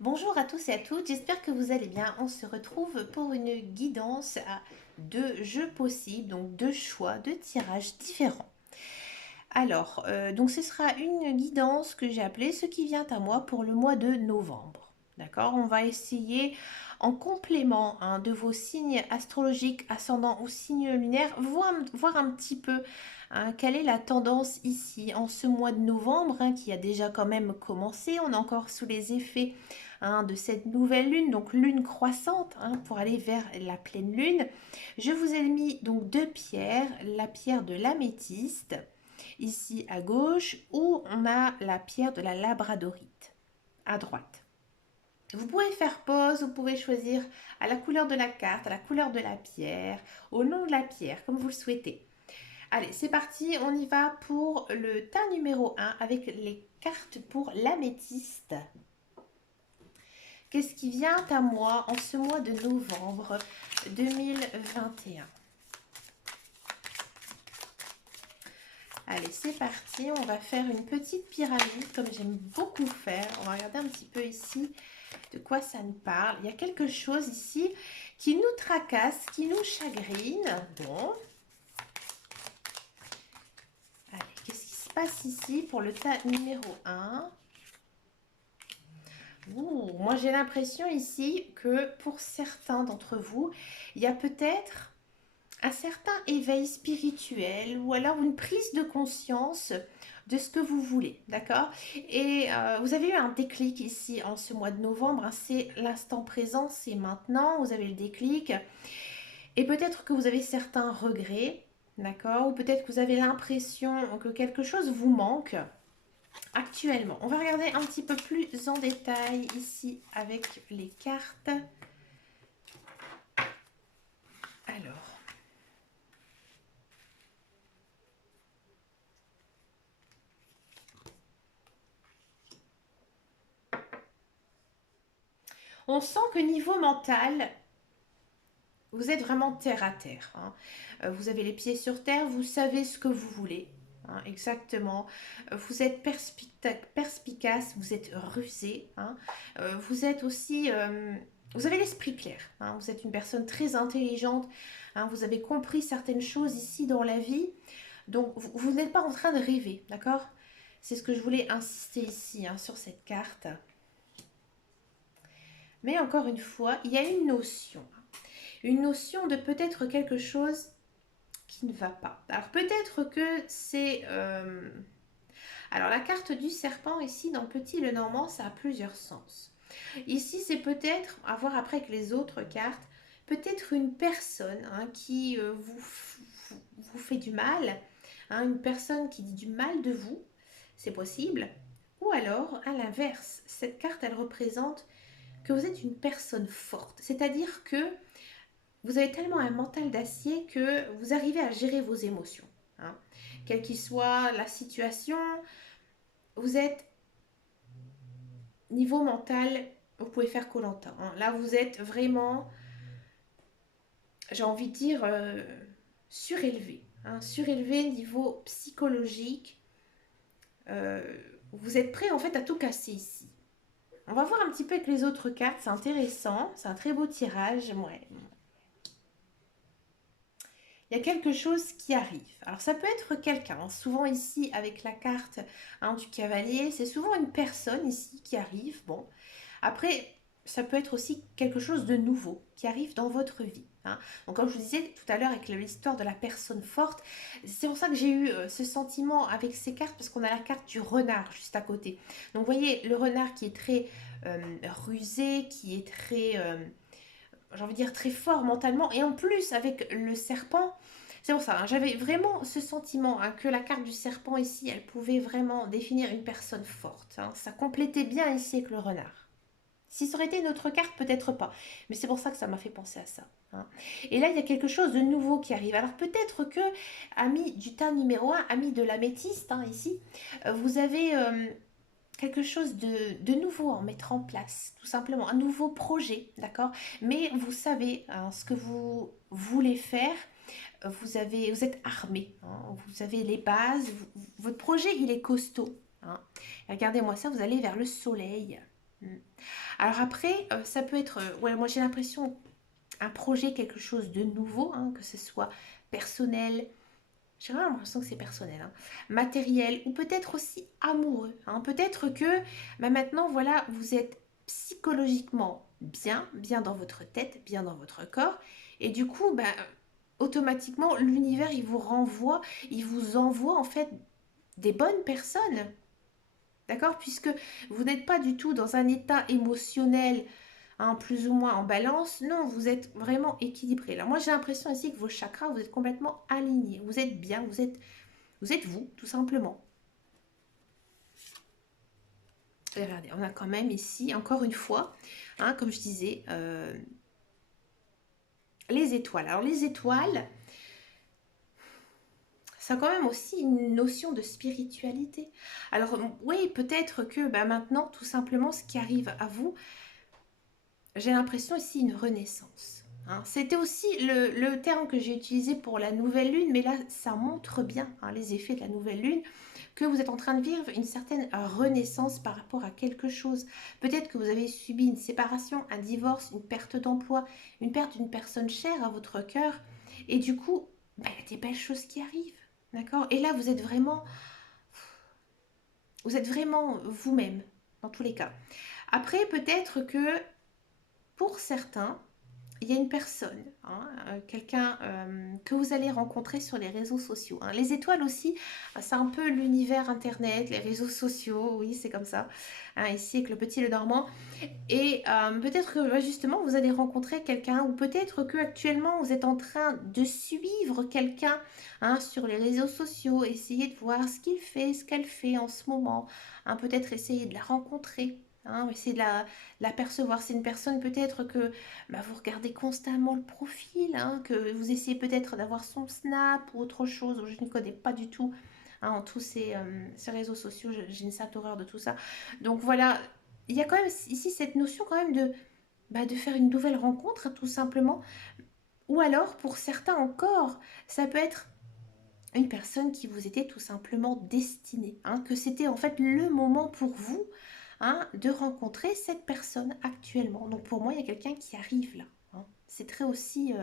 Bonjour à tous et à toutes, j'espère que vous allez bien. On se retrouve pour une guidance à deux jeux possibles, donc deux choix, deux tirages différents. Alors, donc ce sera une guidance que j'ai appelée Ce qui vient à moi pour le mois de novembre. D'accord? On va essayer en complément de vos signes astrologiques, ascendant ou signes lunaires, voir un petit peu quelle est la tendance ici en ce mois de novembre qui a déjà quand même commencé. On est encore sous les effets de cette nouvelle lune, donc lune croissante, pour aller vers la pleine lune. Je vous ai mis donc deux pierres, la pierre de l'améthyste ici à gauche, où on a la pierre de la labradorite à droite. Vous pouvez faire pause, vous pouvez choisir à la couleur de la carte, à la couleur de la pierre, au nom de la pierre, comme vous le souhaitez. Allez, c'est parti, on y va pour le tas numéro 1 avec les cartes pour l'améthyste. Qu'est-ce qui vient à moi en ce mois de novembre 2021? Allez, c'est parti, on va faire une petite pyramide comme j'aime beaucoup faire. On va regarder un petit peu ici de quoi ça nous parle. Il y a quelque chose ici qui nous tracasse, qui nous chagrine. Bon. Allez, qu'est-ce qui se passe ici pour le tas numéro 1? Moi j'ai l'impression ici que pour certains d'entre vous, il y a peut-être un certain éveil spirituel ou alors une prise de conscience de ce que vous voulez, d'accord? Et vous avez eu un déclic ici en ce mois de novembre, c'est l'instant présent, c'est maintenant, vous avez le déclic. Et peut-être que vous avez certains regrets, d'accord? Ou peut-être que vous avez l'impression que quelque chose vous manque actuellement. On va regarder un petit peu plus en détail ici avec les cartes. Alors, on sent que niveau mental, vous êtes vraiment terre à terre. Vous avez les pieds sur terre, vous savez ce que vous voulez. Exactement. Vous êtes perspicace, vous êtes rusé. Vous êtes aussi... vous avez l'esprit clair. Vous êtes une personne très intelligente. Vous avez compris certaines choses ici dans la vie. Donc, vous n'êtes pas en train de rêver, d'accord? C'est ce que je voulais insister ici sur cette carte. Mais encore une fois, il y a une notion. Une notion de peut-être quelque chose qui ne va pas. Alors peut-être que c'est... Alors la carte du serpent ici dans Petit Lenormand, ça a plusieurs sens. Ici c'est peut-être, à voir après avec les autres cartes, peut-être une personne qui vous fait du mal, une personne qui dit du mal de vous, c'est possible. Ou alors, à l'inverse, cette carte elle représente que vous êtes une personne forte, c'est-à-dire que vous avez tellement un mental d'acier que vous arrivez à gérer vos émotions. Quelle qu'il soit la situation, vous êtes niveau mental, vous pouvez faire koh. Là, vous êtes vraiment, j'ai envie de dire, surélevé. Surélevé niveau psychologique. Euh, vous êtes prêt en fait à tout casser ici. On va voir un petit peu avec les autres cartes, c'est intéressant, c'est un très beau tirage. Ouais. Il y a quelque chose qui arrive. Alors ça peut être quelqu'un, souvent ici avec la carte du cavalier, c'est souvent une personne ici qui arrive. Bon, après, ça peut être aussi quelque chose de nouveau qui arrive dans votre vie. Donc comme je vous disais tout à l'heure avec l'histoire de la personne forte, c'est pour ça que j'ai eu ce sentiment avec ces cartes, parce qu'on a la carte du renard juste à côté. Donc vous voyez, le renard qui est très rusé, qui est très... j'ai envie de dire très fort mentalement, et en plus avec le serpent, c'est pour ça, j'avais vraiment ce sentiment que la carte du serpent ici, elle pouvait vraiment définir une personne forte. Ça complétait bien ici avec le renard. Si ça aurait été une autre carte, peut-être pas. Mais c'est pour ça que ça m'a fait penser à ça. Et là, il y a quelque chose de nouveau qui arrive. Alors peut-être que, ami du tas numéro 1, ami de l'améthyste, ici, vous avez quelque chose de nouveau à mettre en place, tout simplement, un nouveau projet, d'accord? Mais vous savez ce que vous voulez faire, vous êtes armé, vous avez les bases, votre projet il est costaud. Regardez-moi ça, vous allez vers le soleil. Mm. Alors après, ça peut être, ouais, moi j'ai l'impression, un projet, quelque chose de nouveau, hein, que ce soit personnel, j'ai vraiment l'impression que c'est personnel, hein, matériel, ou peut-être aussi amoureux, hein. Peut-être que bah, maintenant, voilà, vous êtes psychologiquement bien, bien dans votre tête, bien dans votre corps, et du coup, bah, automatiquement, l'univers, il vous renvoie, il vous envoie en fait des bonnes personnes. D'accord? Puisque vous n'êtes pas du tout dans un état émotionnel, hein, plus ou moins en balance. Non, vous êtes vraiment équilibré. Là, moi, j'ai l'impression ici que vos chakras, vous êtes complètement alignés. Vous êtes bien, vous êtes vous, tout simplement. Et regardez, on a quand même ici, encore une fois, hein, comme je disais, les étoiles. Alors, les étoiles, ça a quand même aussi une notion de spiritualité. Alors, oui, peut-être que bah, maintenant, tout simplement, ce qui arrive à vous, j'ai l'impression ici une renaissance. Hein. C'était aussi le terme que j'ai utilisé pour la nouvelle lune, mais là, ça montre bien, hein, les effets de la nouvelle lune, que vous êtes en train de vivre une certaine renaissance par rapport à quelque chose. Peut-être que vous avez subi une séparation, un divorce, une perte d'emploi, une perte d'une personne chère à votre cœur, et du coup, bah, il y a des belles choses qui arrivent. D'accord? Et là, vous êtes vraiment vous-même, dans tous les cas. Après, peut-être que pour certains, il y a une personne, hein, quelqu'un que vous allez rencontrer sur les réseaux sociaux. Hein. Les étoiles aussi, c'est un peu l'univers internet, les réseaux sociaux, oui, c'est comme ça. Hein, ici avec le petit le dormant. Et peut-être que ouais, justement vous allez rencontrer quelqu'un, ou peut-être que actuellement vous êtes en train de suivre quelqu'un, hein, sur les réseaux sociaux, essayer de voir ce qu'il fait, ce qu'elle fait en ce moment. Hein, peut-être essayer de la rencontrer. Hein, essayer de la percevoir. C'est une personne peut-être que bah, vous regardez constamment le profil, hein, que vous essayez peut-être d'avoir son snap ou autre chose. Je ne connais pas du tout, hein, en tous ces réseaux sociaux. J'ai une certaine horreur de tout ça. Donc voilà, il y a quand même ici cette notion quand même de faire une nouvelle rencontre, hein, tout simplement. Ou alors, pour certains encore, ça peut être une personne qui vous était tout simplement destinée, hein, que c'était en fait le moment pour vous, hein, de rencontrer cette personne actuellement. Donc pour moi, il y a quelqu'un qui arrive là. Hein. C'est très aussi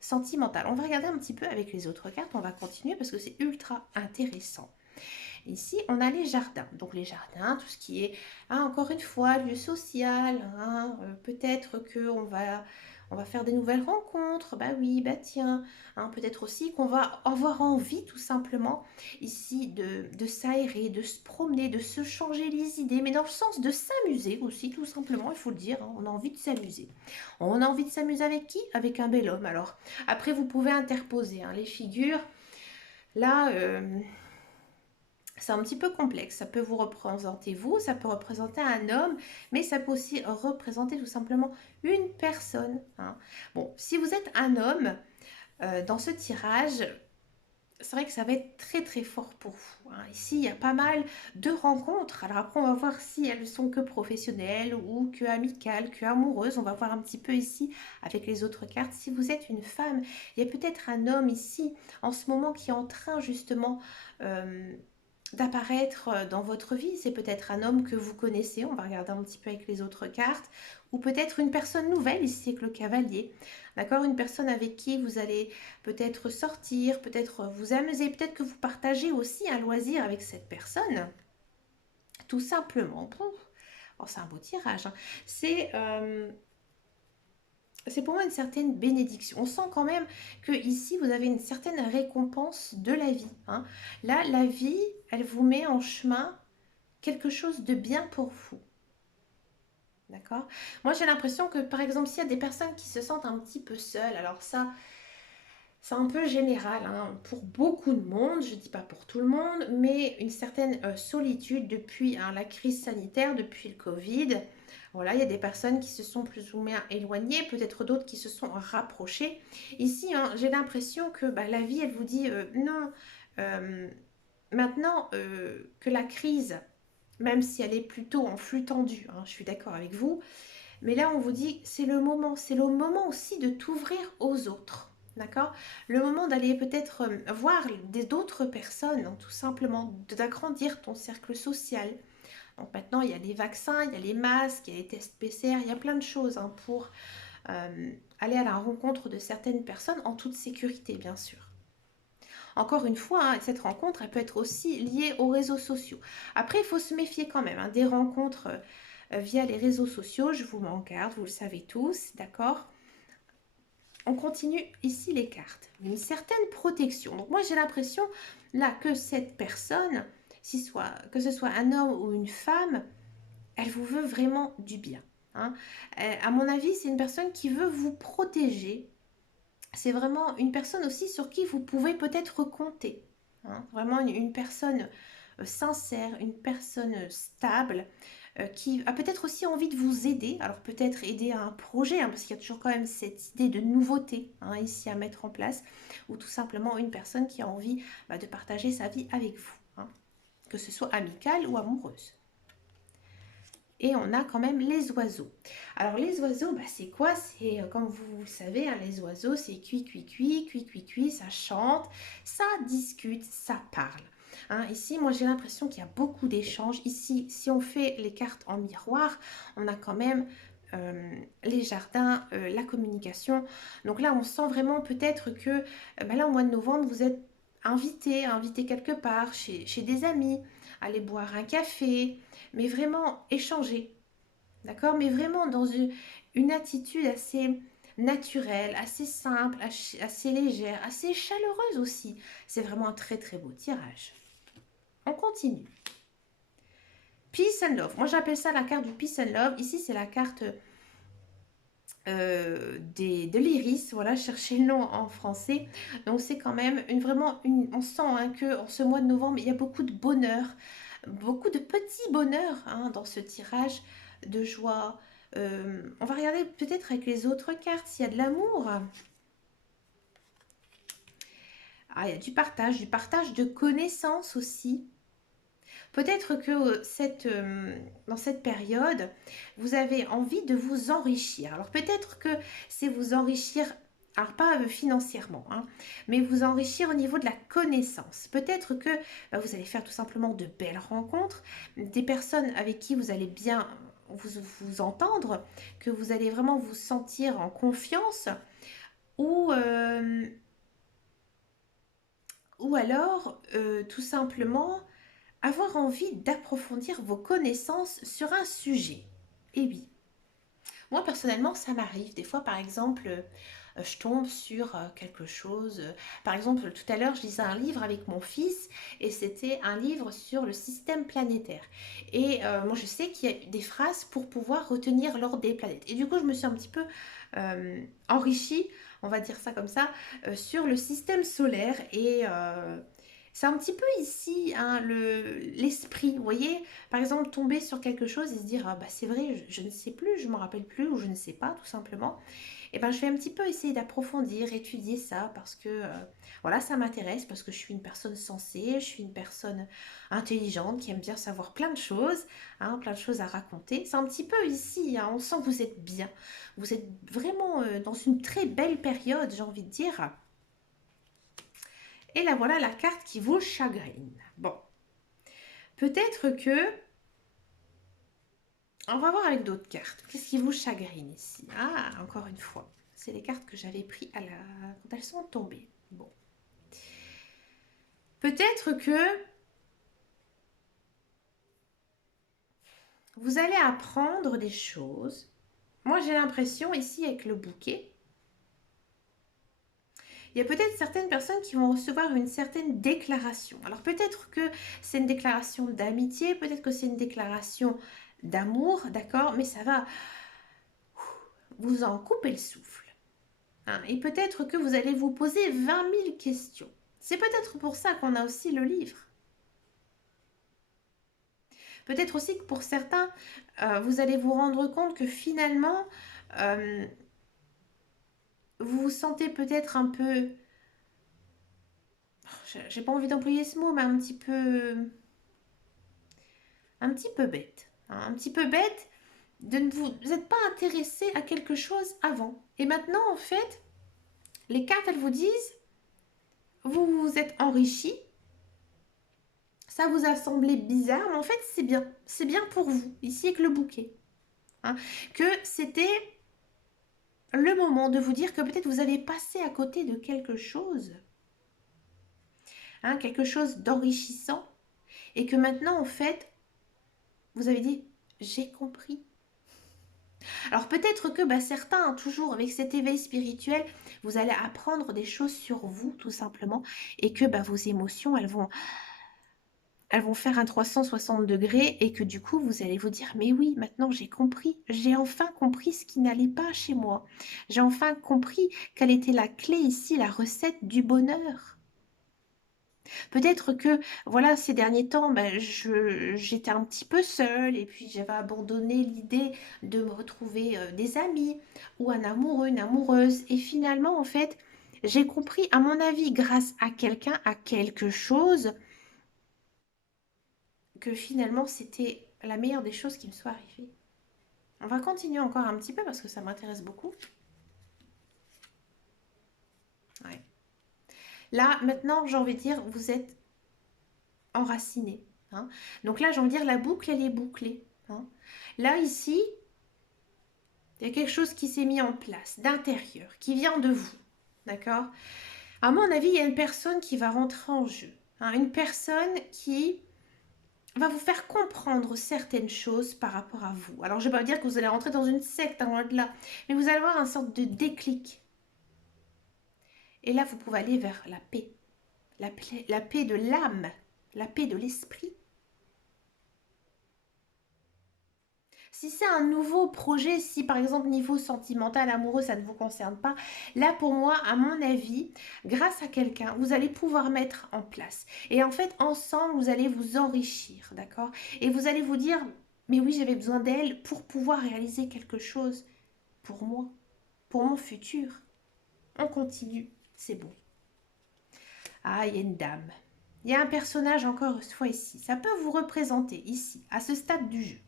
sentimental. On va regarder un petit peu avec les autres cartes, on va continuer parce que c'est ultra intéressant. Ici, on a les jardins. Donc les jardins, tout ce qui est, hein, encore une fois, lieu social. Hein, peut-être on va faire des nouvelles rencontres. Bah oui, bah tiens. Hein, peut-être aussi qu'on va avoir envie, tout simplement, ici, de s'aérer, de se promener, de se changer les idées, mais dans le sens de s'amuser aussi, tout simplement, il faut le dire. Hein, on a envie de s'amuser. On a envie de s'amuser avec qui? Avec un bel homme. Alors, après, vous pouvez interposer, hein, les figures. Là, c'est un petit peu complexe. Ça peut vous représenter vous, ça peut représenter un homme, mais ça peut aussi représenter tout simplement une personne. Hein. Bon, si vous êtes un homme, dans ce tirage, c'est vrai que ça va être très très fort pour vous. Hein. Ici, il y a pas mal de rencontres. Alors après, on va voir si elles sont que professionnelles ou que amicales, que amoureuses. On va voir un petit peu ici avec les autres cartes. Si vous êtes une femme, il y a peut-être un homme ici en ce moment qui est en train justement euh, d'apparaître dans votre vie. C'est peut-être un homme que vous connaissez, on va regarder un petit peu avec les autres cartes, ou peut-être une personne nouvelle, ici avec le cavalier, d'accord, une personne avec qui vous allez peut-être sortir, peut-être vous amuser, peut-être que vous partagez aussi un loisir avec cette personne, tout simplement. Oh, c'est un beau tirage, hein. C'est pour moi une certaine bénédiction. On sent quand même que ici vous avez une certaine récompense de la vie. Hein. Là, la vie, elle vous met en chemin quelque chose de bien pour vous. D'accord? Moi, j'ai l'impression que, par exemple, s'il y a des personnes qui se sentent un petit peu seules, alors ça, c'est un peu général, hein, pour beaucoup de monde, je ne dis pas pour tout le monde, mais une certaine solitude depuis, hein, la crise sanitaire, depuis le Covid. Voilà, il y a des personnes qui se sont plus ou moins éloignées, peut-être d'autres qui se sont rapprochées. Ici, hein, j'ai l'impression que bah, la vie, elle vous dit non, euh, maintenant que la crise, même si elle est plutôt en flux tendu, hein, je suis d'accord avec vous, mais là on vous dit c'est le moment aussi de t'ouvrir aux autres. D'accord? Le moment d'aller peut-être voir d'autres personnes, hein, tout simplement, d'agrandir ton cercle social. Donc maintenant, il y a les vaccins, il y a les masques, il y a les tests PCR, il y a plein de choses hein, pour aller à la rencontre de certaines personnes en toute sécurité, bien sûr. Encore une fois, hein, cette rencontre, elle peut être aussi liée aux réseaux sociaux. Après, il faut se méfier quand même hein, des rencontres via les réseaux sociaux. Je vous m'en garde, vous le savez tous, d'accord? On continue ici les cartes. Une certaine protection. Donc moi, j'ai l'impression là que cette personne, que ce soit un homme ou une femme, elle vous veut vraiment du bien. Hein. À mon avis, c'est une personne qui veut vous protéger. C'est vraiment une personne aussi sur qui vous pouvez peut-être compter. Hein. Vraiment une personne sincère, une personne stable, qui a peut-être aussi envie de vous aider. Alors peut-être aider à un projet, hein, parce qu'il y a toujours quand même cette idée de nouveauté hein, ici à mettre en place, ou tout simplement une personne qui a envie de partager sa vie avec vous, hein, que ce soit amicale ou amoureuse. Et on a quand même les oiseaux. Alors les oiseaux, c'est quoi? C'est comme vous le savez, hein, les oiseaux, c'est cuit, cuit, cuit, cuit, cuit, cuit, ça chante, ça discute, ça parle. Hein, ici, moi j'ai l'impression qu'il y a beaucoup d'échanges. Ici, si on fait les cartes en miroir, on a quand même les jardins, la communication. Donc là, on sent vraiment peut-être que là, au mois de novembre, vous êtes invité quelque part, chez des amis, aller boire un café, mais vraiment échanger, d'accord? Mais vraiment dans une attitude assez naturelle, assez simple, assez légère, assez chaleureuse aussi. C'est vraiment un très très beau tirage. On continue. Peace and Love. Moi j'appelle ça la carte du Peace and Love. Ici c'est la carte de l'iris, voilà, cherchez le nom en français. Donc c'est quand même on sent hein, que en ce mois de novembre, il y a beaucoup de bonheur, beaucoup de petits bonheurs hein, dans ce tirage de joie. On va regarder peut-être avec les autres cartes s'il y a de l'amour. Ah, il y a du partage de connaissances aussi. Peut-être que dans cette période, vous avez envie de vous enrichir. Alors peut-être que c'est vous enrichir, alors pas financièrement, hein, mais vous enrichir au niveau de la connaissance. Peut-être que vous allez faire tout simplement de belles rencontres, des personnes avec qui vous allez bien vous entendre, que vous allez vraiment vous sentir en confiance, ou, euh, ou alors tout simplement avoir envie d'approfondir vos connaissances sur un sujet. Et oui, moi personnellement, ça m'arrive. Des fois, par exemple, je tombe sur quelque chose. Par exemple, tout à l'heure, je lisais un livre avec mon fils et c'était un livre sur le système planétaire. Et moi, je sais qu'il y a des phrases pour pouvoir retenir l'ordre des planètes. Et du coup, je me suis un petit peu enrichie, on va dire ça comme ça, sur le système solaire et c'est un petit peu ici hein, l'esprit, vous voyez, par exemple tomber sur quelque chose et se dire ah, bah c'est vrai, je ne sais plus, je ne me rappelle plus ou je ne sais pas tout simplement. Et ben je vais un petit peu essayer d'approfondir, étudier ça parce que voilà ça m'intéresse parce que je suis une personne sensée, je suis une personne intelligente qui aime bien savoir plein de choses à raconter. C'est un petit peu ici, hein, on sent que vous êtes bien, vous êtes vraiment dans une très belle période, j'ai envie de dire. Et là, voilà la carte qui vous chagrine. Bon, peut-être que... On va voir avec d'autres cartes. Qu'est-ce qui vous chagrine ici? Ah, encore une fois. C'est les cartes que j'avais prises quand elles sont tombées. Bon. Peut-être que vous allez apprendre des choses. Moi, j'ai l'impression ici avec le bouquet, il y a peut-être certaines personnes qui vont recevoir une certaine déclaration. Alors peut-être que c'est une déclaration d'amitié, peut-être que c'est une déclaration d'amour, d'accord, mais ça va vous en couper le souffle. Hein. Et peut-être que vous allez vous poser 20 000 questions. C'est peut-être pour ça qu'on a aussi le livre. Peut-être aussi que pour certains, vous allez vous rendre compte que finalement, euh, vous vous sentez peut-être un peu... J'ai pas envie d'employer ce mot, mais un petit peu bête. Hein, un petit peu bête de ne vous êtes pas intéressé à quelque chose avant. Et maintenant, en fait, les cartes, elles vous disent, vous vous êtes enrichi, Ça vous a semblé bizarre, mais en fait, c'est bien. C'est bien pour vous, ici avec le bouquet. Hein. Que c'était le moment de vous dire que peut-être vous avez passé à côté de quelque chose. Hein, quelque chose d'enrichissant. Et que maintenant, en fait, vous avez dit, j'ai compris. Alors peut-être que certains, hein, toujours avec cet éveil spirituel, vous allez apprendre des choses sur vous, tout simplement. Et que vos émotions, elles vont faire un 360 degrés et que du coup, vous allez vous dire, mais oui, maintenant j'ai compris, j'ai enfin compris ce qui n'allait pas chez moi. J'ai enfin compris quelle était la clé ici, la recette du bonheur. Peut-être que, voilà, ces derniers temps, j'étais un petit peu seule et puis j'avais abandonné l'idée de me retrouver des amis ou un amoureux, une amoureuse. Et finalement, en fait, j'ai compris, à mon avis, grâce à quelqu'un, à quelque chose, que finalement c'était la meilleure des choses qui me soit arrivée. On va continuer encore un petit peu parce que ça m'intéresse beaucoup. Ouais. Là, maintenant, j'ai envie de dire, vous êtes enraciné. Hein. Donc là, j'ai envie de dire, la boucle, elle est bouclée. Hein. Là, ici, il y a quelque chose qui s'est mis en place, d'intérieur, qui vient de vous. D'accord. À mon avis, il y a une personne qui va rentrer en jeu. Hein. Une personne qui va vous faire comprendre certaines choses par rapport à vous. Alors, je ne vais pas dire que vous allez rentrer dans une secte, loin de là, mais vous allez avoir une sorte de déclic. Et là, vous pouvez aller vers la paix. La paix de l'âme, la paix de l'esprit. Si c'est un nouveau projet, si par exemple niveau sentimental, amoureux, ça ne vous concerne pas, là pour moi, à mon avis, grâce à quelqu'un, vous allez pouvoir mettre en place. Et en fait, ensemble, vous allez vous enrichir, d'accord? Et vous allez vous dire, mais oui, j'avais besoin d'elle pour pouvoir réaliser quelque chose pour moi, pour mon futur. On continue, c'est bon. Ah, il y a une dame. Il y a un personnage encore une fois ici. Ça peut vous représenter ici, à ce stade du jeu.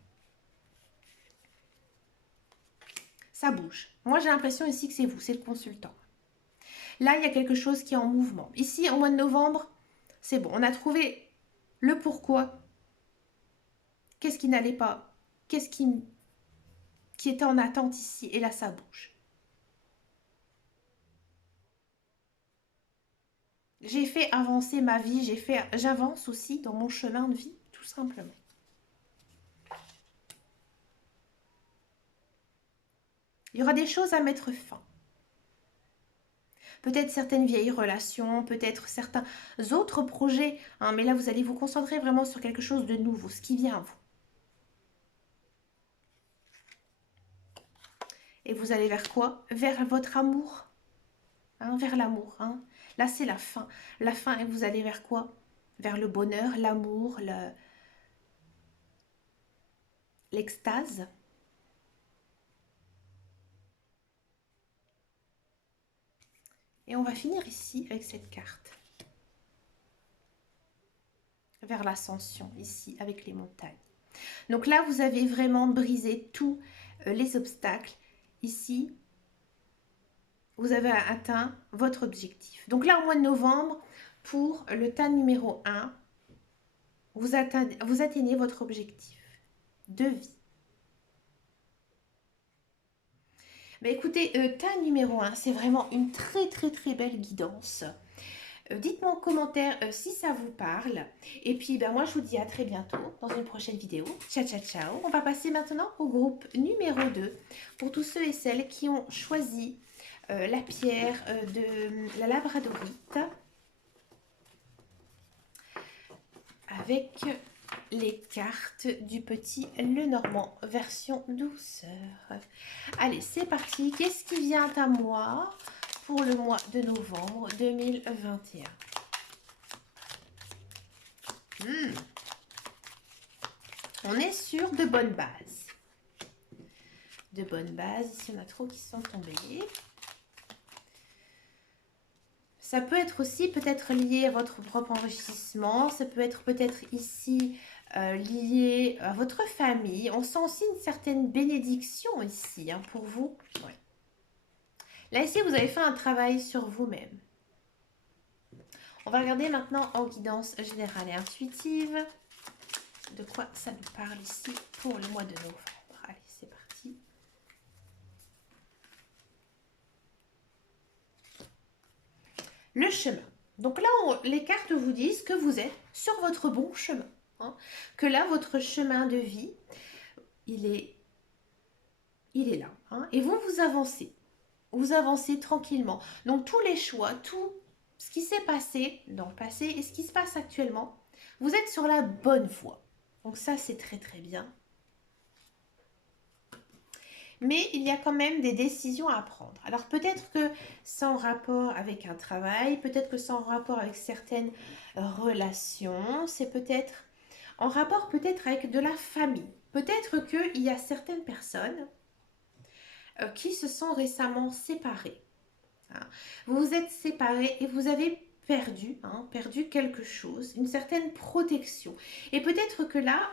Ça bouge. Moi, j'ai l'impression ici que c'est vous, c'est le consultant. Là, il y a quelque chose qui est en mouvement. Ici, au mois de novembre, c'est bon. On a trouvé le pourquoi. Qu'est-ce qui n'allait pas? Qu'est-ce qui était en attente ici? Et là, ça bouge. J'ai fait avancer ma vie. J'avance aussi dans mon chemin de vie, tout simplement. Il y aura des choses à mettre fin. Peut-être certaines vieilles relations, peut-être certains autres projets. Hein, mais là, vous allez vous concentrer vraiment sur quelque chose de nouveau, ce qui vient à vous. Et vous allez vers quoi? Vers votre amour. Hein, vers l'amour. Hein. Là, c'est la fin. La fin, et vous allez vers quoi? Vers le bonheur, l'amour, l'extase. Et on va finir ici avec cette carte. Vers l'ascension, ici, avec les montagnes. Donc là, vous avez vraiment brisé tous les obstacles. Ici, vous avez atteint votre objectif. Donc là, au mois de novembre, pour le tas numéro 1, vous atteignez votre objectif de vie. Bah écoutez, tas numéro 1, c'est vraiment une très très très belle guidance. Dites-moi en commentaire si ça vous parle. Et puis moi je vous dis à très bientôt dans une prochaine vidéo. Ciao ciao ciao. On va passer maintenant au groupe numéro 2 pour tous ceux et celles qui ont choisi la pierre de la labradorite avec les cartes du petit Lenormand version douceur. Allez, c'est parti. Qu'est-ce qui vient à moi pour le mois de novembre 2021? On est sur de bonnes bases. De bonnes bases. Ici, on a trop qui sont tombés. Ça peut être aussi peut-être lié à votre propre enrichissement. Ça peut être peut-être ici lié à votre famille. On sent aussi une certaine bénédiction ici pour vous. Ouais. Là, ici, vous avez fait un travail sur vous-même. On va regarder maintenant en guidance générale et intuitive. De quoi ça nous parle ici pour le mois de novembre. Allez, c'est parti. Le chemin. Donc là, les cartes vous disent que vous êtes sur votre bon chemin. Hein, que là, votre chemin de vie, il est là. Hein, et vous avancez. Vous avancez tranquillement. Donc tous les choix, tout ce qui s'est passé dans le passé et ce qui se passe actuellement, vous êtes sur la bonne voie. Donc ça, c'est très très bien. Mais il y a quand même des décisions à prendre. Alors peut-être que c'est en rapport avec un travail, peut-être que c'est en rapport avec certaines relations, c'est peut-être en rapport peut-être avec de la famille. Peut-être qu'il y a certaines personnes qui se sont récemment séparées. Hein. Vous vous êtes séparés et vous avez perdu, perdu quelque chose, une certaine protection. Et peut-être que là,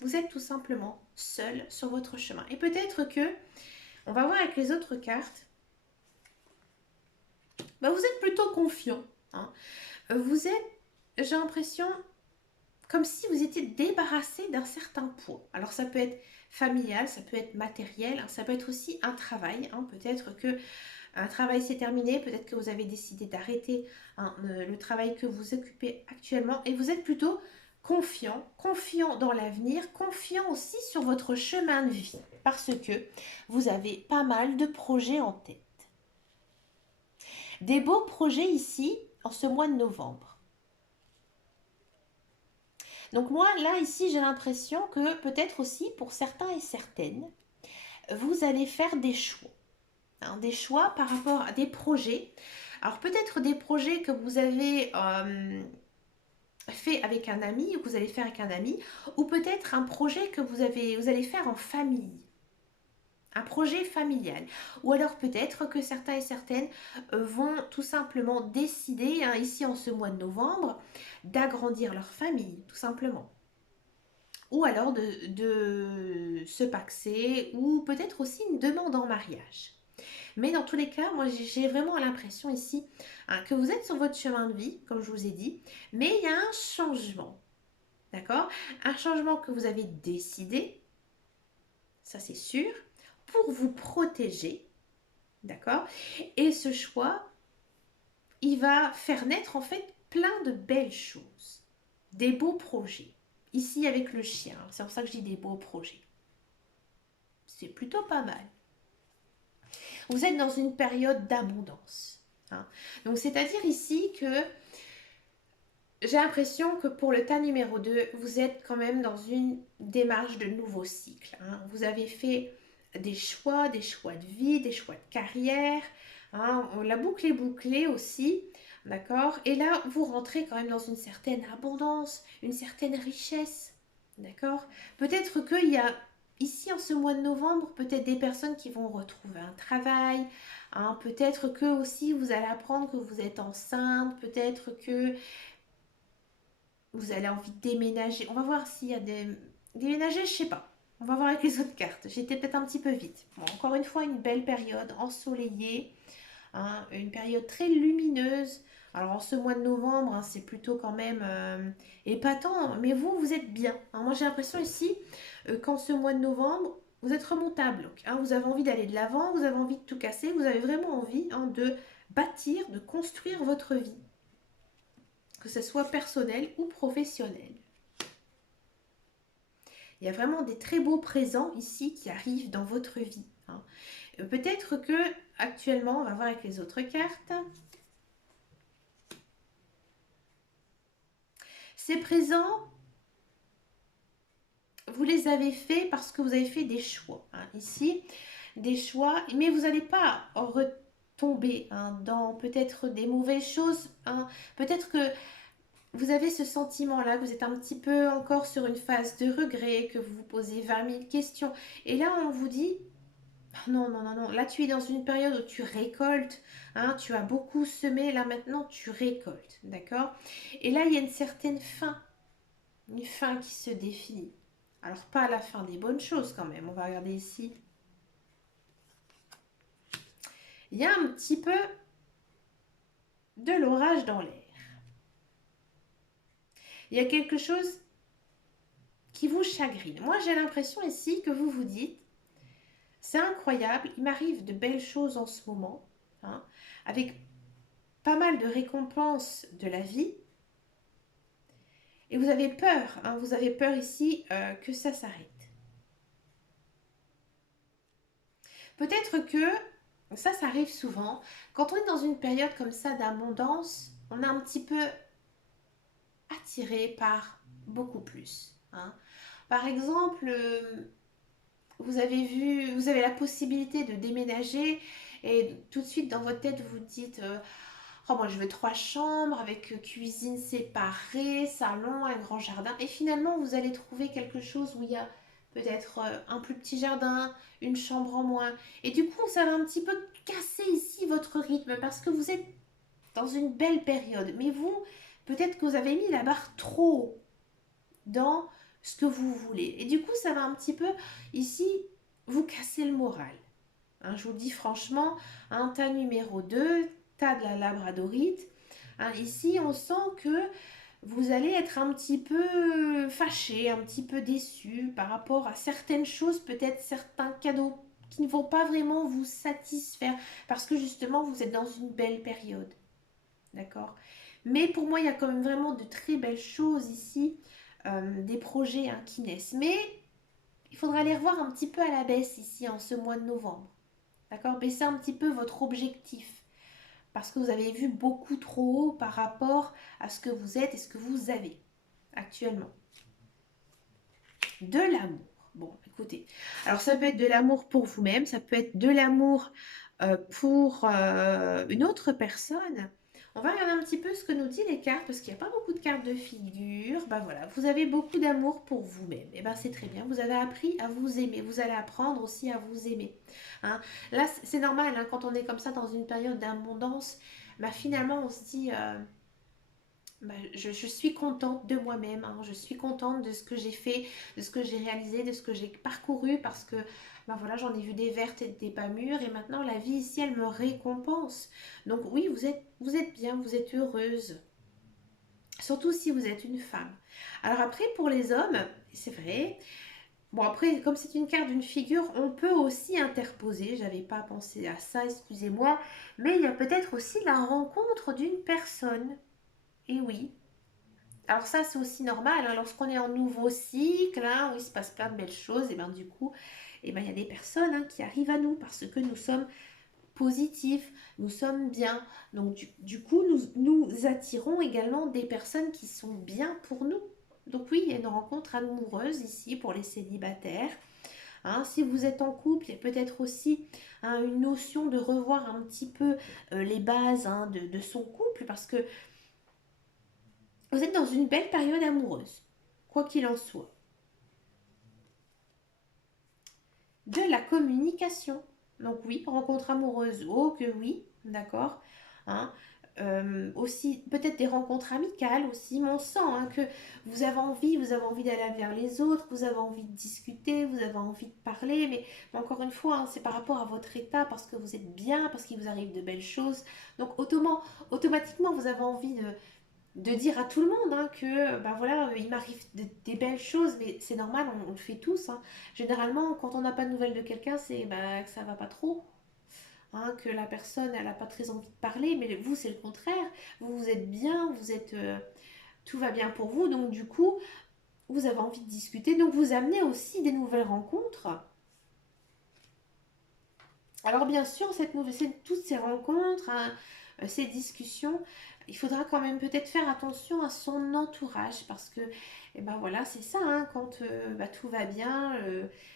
vous êtes tout simplement seul sur votre chemin. Et peut-être que, on va voir avec les autres cartes, vous êtes plutôt confiant. Hein. Vous êtes, j'ai l'impression, comme si vous étiez débarrassé d'un certain poids. Alors ça peut être familial, ça peut être matériel, ça peut être aussi un travail. Peut-être que un travail s'est terminé, peut-être que vous avez décidé d'arrêter le travail que vous occupez actuellement et vous êtes plutôt confiant dans l'avenir, confiant aussi sur votre chemin de vie parce que vous avez pas mal de projets en tête. Des beaux projets ici en ce mois de novembre. Donc moi, là, ici, j'ai l'impression que peut-être aussi pour certains et certaines, vous allez faire des choix. Des choix par rapport à des projets. Alors peut-être des projets que vous avez fait avec un ami, ou que vous allez faire avec un ami, ou peut-être un projet que vous allez faire en famille. Un projet familial. Ou alors peut-être que certains et certaines vont tout simplement décider, ici en ce mois de novembre, d'agrandir leur famille, tout simplement. Ou alors de se paxer, ou peut-être aussi une demande en mariage. Mais dans tous les cas, moi j'ai vraiment l'impression ici que vous êtes sur votre chemin de vie, comme je vous ai dit, mais il y a un changement, d'accord? Un changement que vous avez décidé, ça c'est sûr, pour vous protéger, d'accord? Et ce choix, il va faire naître en fait plein de belles choses, des beaux projets. Ici avec le chien, c'est pour ça que je dis des beaux projets. C'est plutôt pas mal. Vous êtes dans une période d'abondance. Donc, c'est-à-dire ici que j'ai l'impression que pour le tas numéro 2, vous êtes quand même dans une démarche de nouveau cycle. Vous avez fait des choix de vie, des choix de carrière. La boucle est bouclée aussi. D'accord? Et là, vous rentrez quand même dans une certaine abondance, une certaine richesse. D'accord? Peut-être qu'il y a ici en ce mois de novembre, peut-être des personnes qui vont retrouver un travail. Peut-être que aussi vous allez apprendre que vous êtes enceinte. Peut-être que vous avez envie de déménager. On va voir s'il y a des... Déménager, je sais pas. On va voir avec les autres cartes. J'étais peut-être un petit peu vite. Bon, encore une fois, une belle période ensoleillée. Une période très lumineuse. Alors en ce mois de novembre, c'est plutôt quand même épatant, mais vous êtes bien. Moi j'ai l'impression ici qu'en ce mois de novembre, vous êtes remontable. Vous avez envie d'aller de l'avant, vous avez envie de tout casser, vous avez vraiment envie de bâtir, de construire votre vie. Que ce soit personnel ou professionnel. Il y a vraiment des très beaux présents ici qui arrivent dans votre vie. Peut-être que actuellement, on va voir avec les autres cartes. Ces présents, vous les avez faits parce que vous avez fait des choix. Ici, des choix, mais vous n'allez pas retomber dans peut-être des mauvaises choses. Peut-être que vous avez ce sentiment-là, que vous êtes un petit peu encore sur une phase de regret, que vous vous posez 20 000 questions. Et là, on vous dit, non, non, non, non. Là, tu es dans une période où tu récoltes. Tu as beaucoup semé. Là, maintenant, tu récoltes. D'accord? Et là, il y a une certaine fin. Une fin qui se définit. Alors, pas la fin des bonnes choses quand même. On va regarder ici. Il y a un petit peu de l'orage dans l'air. Il y a quelque chose qui vous chagrine. Moi, j'ai l'impression ici que vous vous dites, c'est incroyable, il m'arrive de belles choses en ce moment, hein, avec pas mal de récompenses de la vie, et vous avez peur, hein, vous avez peur ici que ça s'arrête. Peut-être que, ça arrive souvent, quand on est dans une période comme ça d'abondance, on est un petit peu attiré par beaucoup plus, hein. Par exemple, vous avez la possibilité de déménager et tout de suite dans votre tête vous dites oh moi je veux 3 chambres avec cuisine séparée, salon, un grand jardin et finalement vous allez trouver quelque chose où il y a peut-être un plus petit jardin, une chambre en moins et du coup ça va un petit peu casser ici votre rythme parce que vous êtes dans une belle période mais vous peut-être que vous avez mis la barre trop haut dans ce que vous voulez. Et du coup, ça va un petit peu ici vous casser le moral. Hein, je vous le dis franchement, un tas numéro 2 tas de la labradorite. Hein, ici, on sent que vous allez être un petit peu fâché, un petit peu déçu par rapport à certaines choses, peut-être certains cadeaux qui ne vont pas vraiment vous satisfaire parce que justement, vous êtes dans une belle période. D'accord. Mais pour moi, il y a quand même vraiment de très belles choses ici, des projets hein, qui naissent. Mais il faudra les revoir un petit peu à la baisse ici en ce mois de novembre. D'accord. Baisser un petit peu votre objectif. Parce que vous avez vu beaucoup trop haut par rapport à ce que vous êtes et ce que vous avez actuellement. De l'amour. Bon, écoutez. Alors ça peut être de l'amour pour vous-même, ça peut être de l'amour pour une autre personne. On va regarder un petit peu ce que nous dit les cartes, parce qu'il n'y a pas beaucoup de cartes de figure. Ben voilà, vous avez beaucoup d'amour pour vous-même. Et ben c'est très bien, vous avez appris à vous aimer. Vous allez apprendre aussi à vous aimer. Hein. Là, c'est normal, hein, quand on est comme ça dans une période d'abondance, ben finalement on se dit... bah, je suis contente de moi-même, hein. Je suis contente de ce que j'ai fait, de ce que j'ai réalisé, de ce que j'ai parcouru parce que bah voilà, j'en ai vu des vertes et des pas mûres et maintenant la vie ici elle me récompense. Donc oui, vous êtes bien, vous êtes heureuse, surtout si vous êtes une femme. Alors après pour les hommes, c'est vrai, bon après comme c'est une carte d'une figure, on peut aussi interposer, j'avais pas pensé à ça, excusez-moi, mais il y a peut-être aussi la rencontre d'une personne. Et oui, alors ça, c'est aussi normal, hein, lorsqu'on est en nouveau cycle, hein, où il se passe plein de belles choses, et bien du coup, et ben, il y a des personnes hein, qui arrivent à nous parce que nous sommes positifs, nous sommes bien. Donc du coup, nous attirons également des personnes qui sont bien pour nous. Donc oui, il y a une rencontre amoureuse ici pour les célibataires. Hein. Si vous êtes en couple, il y a peut-être aussi hein, une notion de revoir un petit peu les bases hein, de son couple parce que vous êtes dans une belle période amoureuse, quoi qu'il en soit. De la communication. Donc oui, rencontre amoureuse, oh que oui, d'accord. Hein. Aussi peut-être des rencontres amicales aussi, mais on sent hein, que vous avez envie d'aller vers les autres, vous avez envie de discuter, vous avez envie de parler, mais encore une fois, hein, c'est par rapport à votre état, parce que vous êtes bien, parce qu'il vous arrive de belles choses. Donc automatiquement, vous avez envie de dire à tout le monde hein, que ben voilà, il m'arrive des belles choses, mais c'est normal, on le fait tous. Hein. Généralement, quand on n'a pas de nouvelles de quelqu'un, c'est bah, que ça va pas trop. Hein, que la personne, elle n'a pas très envie de parler, mais vous, c'est le contraire. Vous êtes bien, tout va bien pour vous, donc du coup, vous avez envie de discuter, donc vous amenez aussi des nouvelles rencontres. Alors bien sûr, toutes ces rencontres, hein, ces discussions, il faudra quand même peut-être faire attention à son entourage parce que, eh ben voilà, c'est ça, hein, quand bah, tout va bien,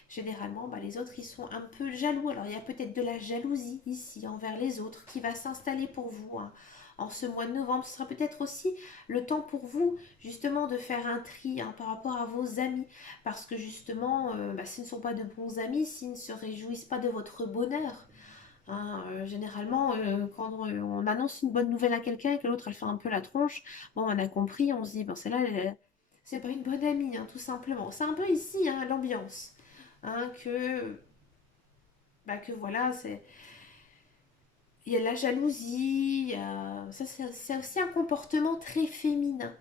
généralement, bah, les autres, ils sont un peu jaloux. Alors il y a peut-être de la jalousie ici envers les autres qui va s'installer pour vous. Hein. En ce mois de novembre, ce sera peut-être aussi le temps pour vous justement de faire un tri hein, par rapport à vos amis. Parce que justement, bah, ce ne sont pas de bons amis s'ils ne se réjouissent pas de votre bonheur. Hein, généralement, quand on annonce une bonne nouvelle à quelqu'un et que l'autre elle fait un peu la tronche, bon, on a compris, on se dit, bon, celle-là, c'est pas une bonne amie, hein, tout simplement. C'est un peu ici hein, l'ambiance. Hein, que voilà, il y a de la jalousie, ça c'est aussi un comportement très féminin.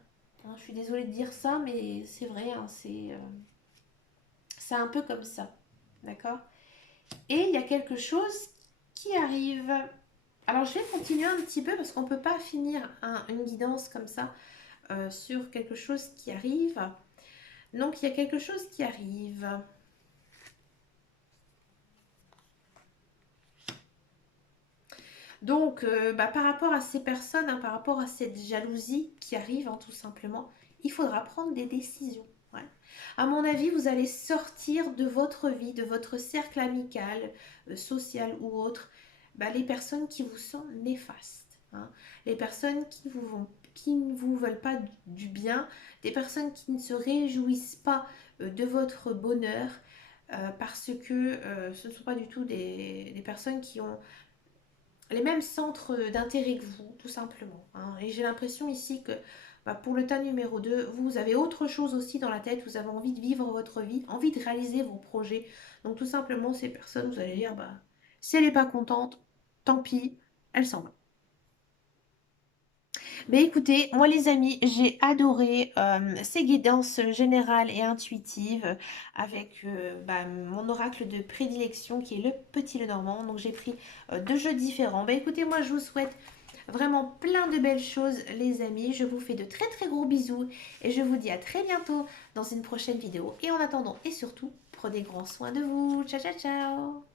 Hein, je suis désolée de dire ça, mais c'est vrai, hein, c'est un peu comme ça. D'accord? Et il y a quelque chose qui arrive. Alors, je vais continuer un petit peu parce qu'on ne peut pas finir une guidance comme ça sur quelque chose qui arrive. Donc, il y a quelque chose qui arrive. Donc, par rapport à ces personnes, hein, par rapport à cette jalousie qui arrive, hein, tout simplement, il faudra prendre des décisions. Ouais. À mon avis, vous allez sortir de votre vie, de votre cercle amical, social ou autre, les personnes qui vous sont néfastes. Hein. Les personnes qui ne vous veulent pas du bien, des personnes qui ne se réjouissent pas de votre bonheur, parce que ce ne sont pas du tout des personnes qui ont les mêmes centres d'intérêt que vous, tout simplement. Hein. Et j'ai l'impression ici que pour le tas numéro 2, vous avez autre chose aussi dans la tête, vous avez envie de vivre votre vie, envie de réaliser vos projets. Donc tout simplement, ces personnes, vous allez dire, si elle n'est pas contente, tant pis, elle s'en va. Mais écoutez, moi les amis, j'ai adoré ces guidances générales et intuitives avec mon oracle de prédilection qui est le Petit Lenormand. Donc j'ai pris deux jeux différents. Bah écoutez, moi je vous souhaite vraiment plein de belles choses les amis. Je vous fais de très très gros bisous et je vous dis à très bientôt dans une prochaine vidéo. Et en attendant et surtout, prenez grand soin de vous. Ciao ciao ciao.